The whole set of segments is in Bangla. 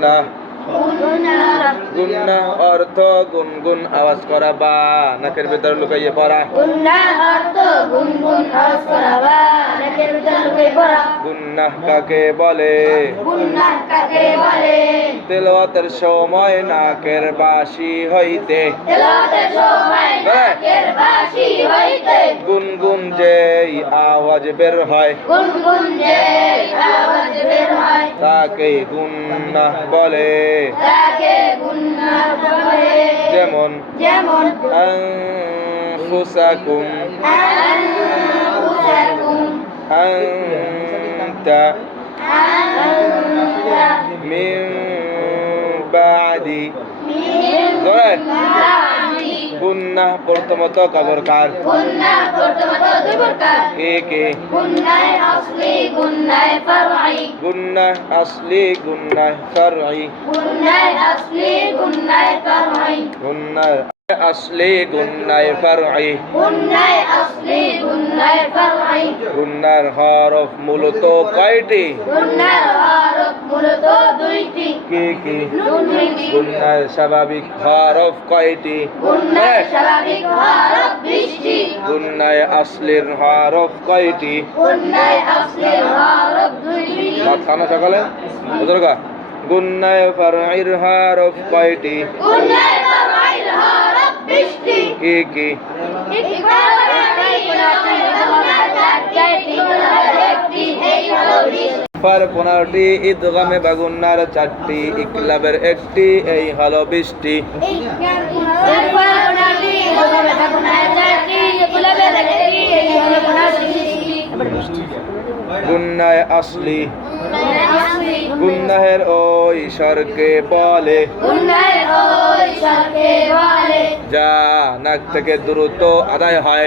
كنا গুন্না গুন্না অর্থ গুনগুন আওয়াজ করা বা নাকের ভেতর লুকাইয়ে পড়া। গুন্না কাকে বলে? তেলাওয়াতের সময় নাকের বাসি হইতে। গুনগুন যেই আওয়াজ বের হয়। গুনগুন যে আওয়াজ বের হয়। তাকে গুন্না বলে। তাকে গুন্না বলে যেমন যেমন أنفسكم আনফুসাকুম أنت আনতা من بعد মিন জোরে বাদি গুন্না প্রথমত কবরকার। গুন্না প্রথমত দুই প্রকার কে কে গুন্নায় আসলি গুন্নায় ফারঈ গুন্না আসলি গুন্না ফরঈ গুন্নায় আসলি গুন্নায় ফারঈ গুন্নার আসলি গুন্নায় ফরঈ গুন্নায় আসলি গুন্নায় ফারঈ গুন্নার হরফ মূলত কয়টি? দুইটি কি কি? গুন্নার স্বাভাবিক হরফ কয়টি? গুন্নার স্বাভাবিক হরফ কয়টি? খানা সকালে? বুঝলগা গুন্নায় ফরঈর হরফ কয়টি? কি কি? ফার পনেরোটি, ঈদগামে বাগুন্নার চারটি, ইকলাবের একটি, এই হলো বৃষ্টি। গুন্নায় আসলি। গুন্নাহের ওই স্বর্গে বলে। যা নাক থেকে দ্রুত আদায় হয়।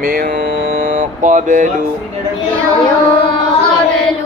মিন ক্বাবলু قبل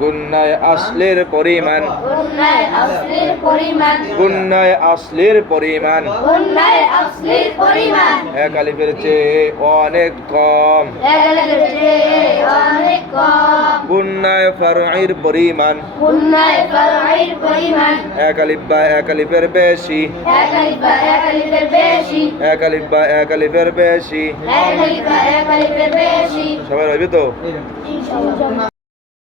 গুন্নায় আসলের পরিমাণ গুন্নায় আসলির পরিমাণ গুন্নায় আসলের পরিমাণ গুন্নায় আসলির পরিমাণ এক আলিফের চেয়ে অনেক কম এগালের চেয়ে অনেক কম গুন্নায় ফরঈর পরিমাণ গুন্নায় ফারঈর পরিমাণ এক আলিফ বা এক আলিফের বেশি। এক আলিফ বা এক আলিফের বেশি। এক আলিফ বা এক আলিফের বেশি। এক আলিফ বা এক আলিফের বেশি। সবাই রইবে তো?